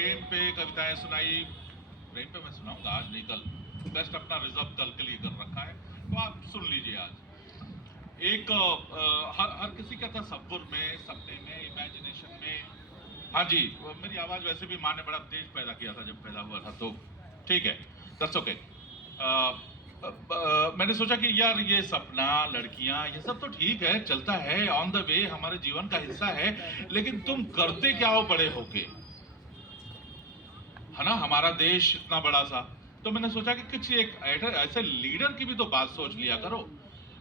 प्रेम पे कविताएं सुनाई। प्रेम पे मैं सुनाऊंगा आज नहीं कल, बेस्ट अपना रिजर्व कल के लिए कर रखा है, तो आप सुन लीजिए आज। एक हर किसी का तसव्वुर में, सपने में, इमेजिनेशन में। हाँ जी, मेरी आवाज वैसे भी माँ ने बड़ा तेज पैदा किया था जब पैदा हुआ था, तो ठीक है, दैट्स ओके। मैंने सोचा कि यार ये सपना, लड़कियां, ये सब तो ठीक है, चलता है, ऑन द वे, हमारे जीवन का हिस्सा है, लेकिन तुम करते क्या हो बड़े होके, है ना? हमारा देश इतना बड़ा सा, तो मैंने सोचा कि कुछ एक ऐसे लीडर की भी तो बात सोच लिया करो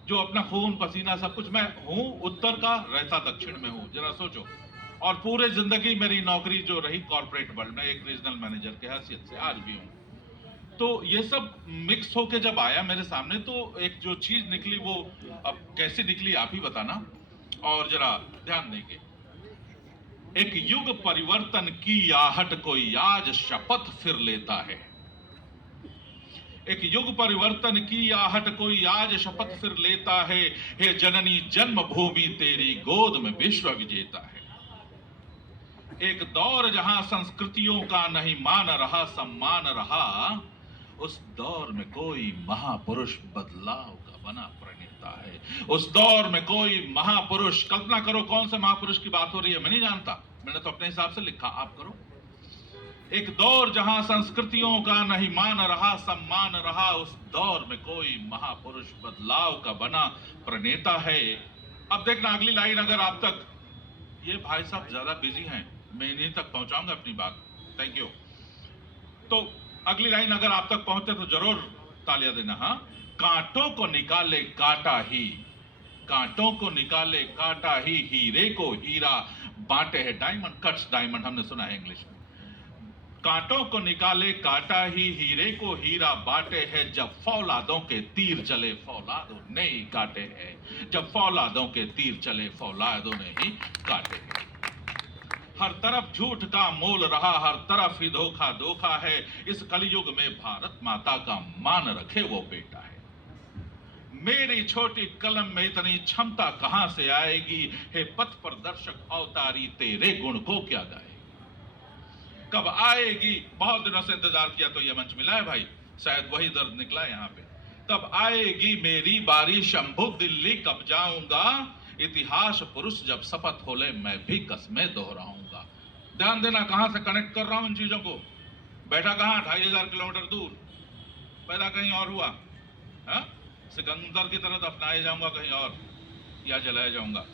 जो अपना खून पसीना सब कुछ। मैं हूं उत्तर का, रहता दक्षिण में हूं, जरा सोचो। और पूरे जिंदगी मेरी नौकरी जो रही कॉर्पोरेट वर्ल्ड में, एक रीजनल मैनेजर की हैसियत से आज भी हूं। तो ये सब मिक्स होके जब आया मेरे सामने, तो एक जो चीज निकली वो अब कैसे निकली आप ही बताना, और जरा ध्यान देंगे। एक युग परिवर्तन की आहट कोई आज शपथ फिर लेता है। एक युग परिवर्तन की आहट कोई आज शपथ फिर लेता है। हे जननी जन्मभूमि तेरी गोद में विश्व विजेता है। एक दौर जहां संस्कृतियों का नहीं मान रहा सम्मान रहा, उस दौर में कोई महापुरुष बदलाव का बना प्रणेता है। उस दौर में कोई महापुरुष, कल्पना करो कौन से महापुरुष की बात हो रही है, मैं नहीं जानता, मैंने तो अपने हिसाब से लिखा, आप करो। एक दौर जहां संस्कृतियों का नहीं मान रहा सम्मान रहा, उस दौर में कोई महापुरुष बदलाव का बना प्रणेता है। अब देखना अगली लाइन अगर आप तक, ये भाई साहब ज्यादा बिजी हैं, मैं इन्हीं तक पहुंचाऊंगा अपनी बात, थैंक यू। तो अगली लाइन अगर आप तक पहुंचे तो जरूर तालियां देना। हाँ, कांटों को निकाले काटा ही, कांटों को निकाले काटा ही, हीरे को हीरा बांटे है डायमंड, कट्स डायमंड, हमने सुना है इंग्लिश में। कांटों को निकाले काटा ही, हीरे को हीरा बांटे है, जब फौलादों के तीर चले फौलादों ने ही काटे हैं, जब फौलादों के तीर चले फौलादों ने ही काटे हैं। हर तरफ झूठ का मोल रहा, हर तरफ ही धोखा धोखा है, इस कलयुग में भारत माता का मान रखे वो बेटा है। मेरी छोटी कलम में इतनी क्षमता कहां से आएगी, हे पथ प्रदर्शक अवतारी तेरे गुण को क्या गाए। कब आएगी, बहुत दिनों से इंतजार किया तो ये मंच मिला है भाई, शायद वही दर्द निकला है यहां पे। तब आएगी मेरी बारी शंभु दिल्ली कब जाऊंगा, इतिहास पुरुष जब शपथ हो ले मैं भी कस्में दोहराऊंगा। ध्यान देना कहां से कनेक्ट कर रहा हूं इन चीजों को, बैठा कहां 2500 किलोमीटर दूर, पैदा कहीं और हुआ, हा? सिकंदर की तरह दफनाया जाऊंगा कहीं और, या जलाया जाऊंगा।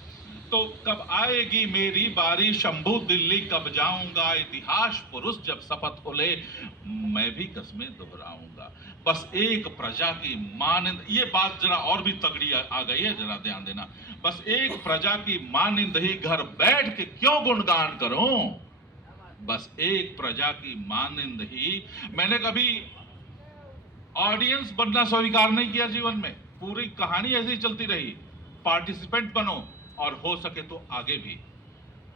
तो कब आएगी मेरी बारी शंभु दिल्ली कब जाऊंगा, इतिहास पुरुष जब शपथ हो ले मैं भी कस्में दोहराऊंगा। बस एक प्रजा की मानिंद, ये बात जरा और भी तगड़ी आ गई है, जरा ध्यान देना। बस एक प्रजा की मानिंद ही घर बैठ के क्यों गुणगान करूं, बस एक प्रजा की मानिंद ही। मैंने कभी ऑडियंस बनना स्वीकार नहीं किया जीवन में, पूरी कहानी ऐसे ही चलती रही, पार्टिसिपेंट बनो और हो सके तो आगे भी।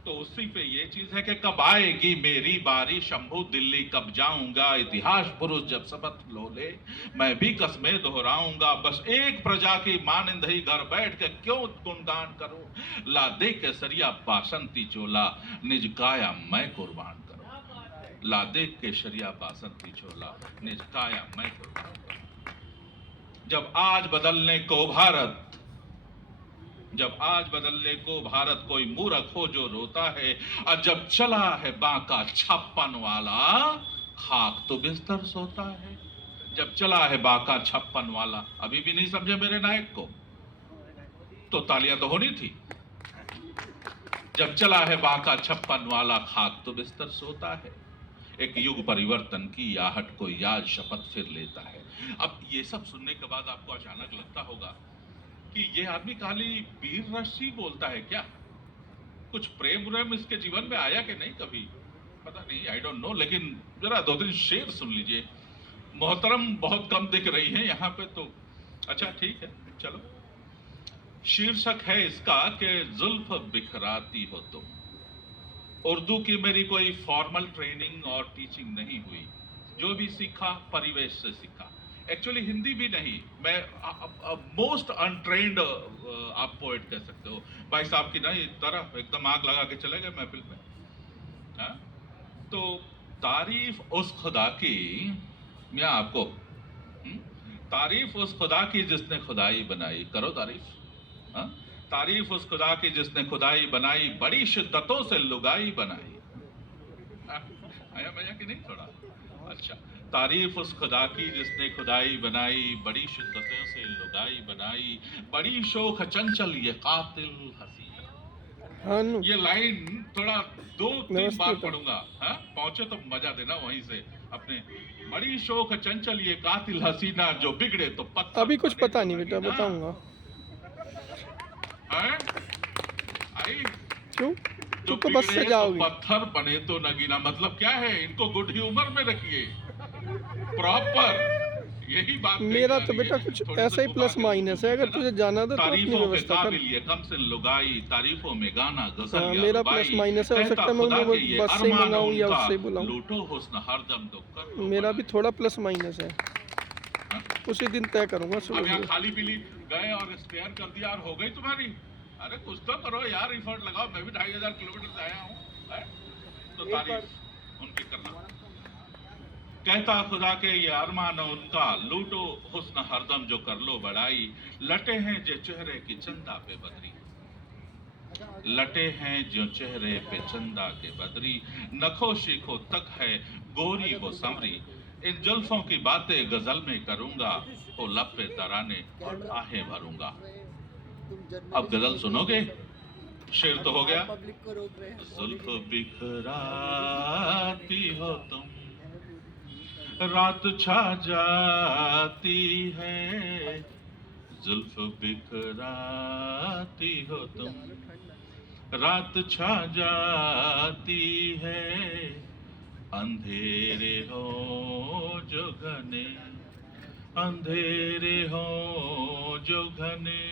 तो उसी पे ये चीज है कि कब आएगी मेरी बारी शंभु दिल्ली कब जाऊंगा, इतिहास पुरुष जब शपथ लो ले मैं भी कस्में दोहराऊंगा। बस एक प्रजा की मानिंद ही घर बैठ के क्यों गुणगान करूं, ला दे केसरिया बासंती चोला निज काया मैं कुर्बान करूं। ला दे केसरिया बासंती चोला निज काया मैं कुर्बान करूं। जब आज बदलने को भारत, जब आज बदलने को भारत कोई मूर्ख हो जो रोता है, और जब चला है बांका छप्पन वाला खाक तो बिस्तर सोता है। जब चला है बांका छप्पन वाला, अभी भी नहीं समझे मेरे नायक को, तो तालियां तो होनी थी। जब चला है बांका छप्पन वाला खाक तो बिस्तर सोता है। एक युग परिवर्तन की आहट कोई आज शपथ फिर लेता है। अब ये सब सुनने के बाद आपको अचानक लगता होगा कि ये आदमी खाली वीर रस ही बोलता है क्या, कुछ प्रेम व्रेम इसके जीवन में आया कि नहीं कभी, पता नहीं, आई डोंट नो। लेकिन जरा दो तीन शेर सुन लीजिए। मोहतरम बहुत कम दिख रही है यहाँ पे, तो अच्छा ठीक है चलो। शीर्षक है इसका कि जुल्फ बिखराती हो तुम। उर्दू की मेरी कोई फॉर्मल ट्रेनिंग और टीचिंग नहीं हुई, जो भी सीखा परिवेश से सीखा। एक्चुअली हिंदी भी नहीं, मैं मोस्ट अनट्रेंड आप पोएट कह सकते हो। भाई साहब की नहीं तरह एकदम आग लगा के चले गए महफिल में। हाँ? तो तारीफ उस खुदा की, मैं आपको तारीफ उस खुदा की जिसने खुदाई बनाई, करो तारीफ। हाँ? तारीफ उस खुदा की जिसने खुदाई बनाई, बड़ी शिद्दतों से लुगाई बनाई। आया मजा कि नहीं थोड़ा? अच्छा, तारीफ उस खुदा की जिसने खुदाई बनाई, बड़ी शिद्दतों से लुगाई बनाई, बड़ी शोख चंचल ये कातिल हसीना। हाँ नु ये लाइन थोड़ा 2-3 नमस्ते बार बेटा। पढ़ूंगा। हाँ? पहुंचे तो मजा देना वहीं से अपने। बड़ी शोख चंचल ये कातिल हसीना, जो बिगड़े तो पत्थर अभी कुछ बने पता तो नहीं बेटा, नगीना। बताऊंगा। हैं? आई? क्यों? जो तुम तो बस से बिगड़े तो जाओगी। पत्थर बने तो नगीना, मतलब क्या है? इनको गुड ह्यूमर में रखिए, प्रॉपर, यही बात कही मेरा जा तो रही बेटा है। कुछ थोड़े ऐसा से ही घुमा प्लस के माइनस है, उर्दू में, अगर तुझे जाना था तो अपनी तारीफों के व्यवस्था कर। काबिल ये कम से लुगाई, तारीफों में गाना गजल हाँ, या मेरा प्लस रुबाई, माइनस है, हो कहता सकता है मैं खुदा के उन्हें ये बस से ही अरमान मंगाऊं या उनका, उससे ही बुलाऊं। लूटो हुस्न हरदम तो कर लो मेरा भी बड़ाई। थोड़ा प्लस माइनस है, हाँ? उसी दिन तय करूंगा अब सुबह यहाँ सुबह। खाली पीली गए और स्टेयर कर दिया और हो गई तुम्हारी? अरे कुछ तो करो यार, रिफंड लगाओ, मैं भी 2500 किलोमीटर से आया हूँ। तो तारीफ उनकी करना। कहता खुदा के ये अरमान उनका, लूटो हुस्न हरदम जो कर लो बड़ाई, लटे हैं जो चेहरे की चंदा पे बदरी, लटे हैं जो चेहरे पे चंदा के बदरी, नखो शिखो तक है गोरी वो समरी, इन जुल्फों की बातें गजल में करूंगा, तो लब पे तराने और आहें भरूंगा। अब गजल सुनोगे? शेर तो हो गया। जुल्फ बिखराती हो तुम, रात छा जाती है, जुल्फ बिखराती हो तुम, रात छा जाती है, अंधेरे हो जो घने, अंधेरे हो जो घने,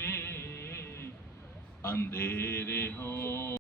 अंधेरे हो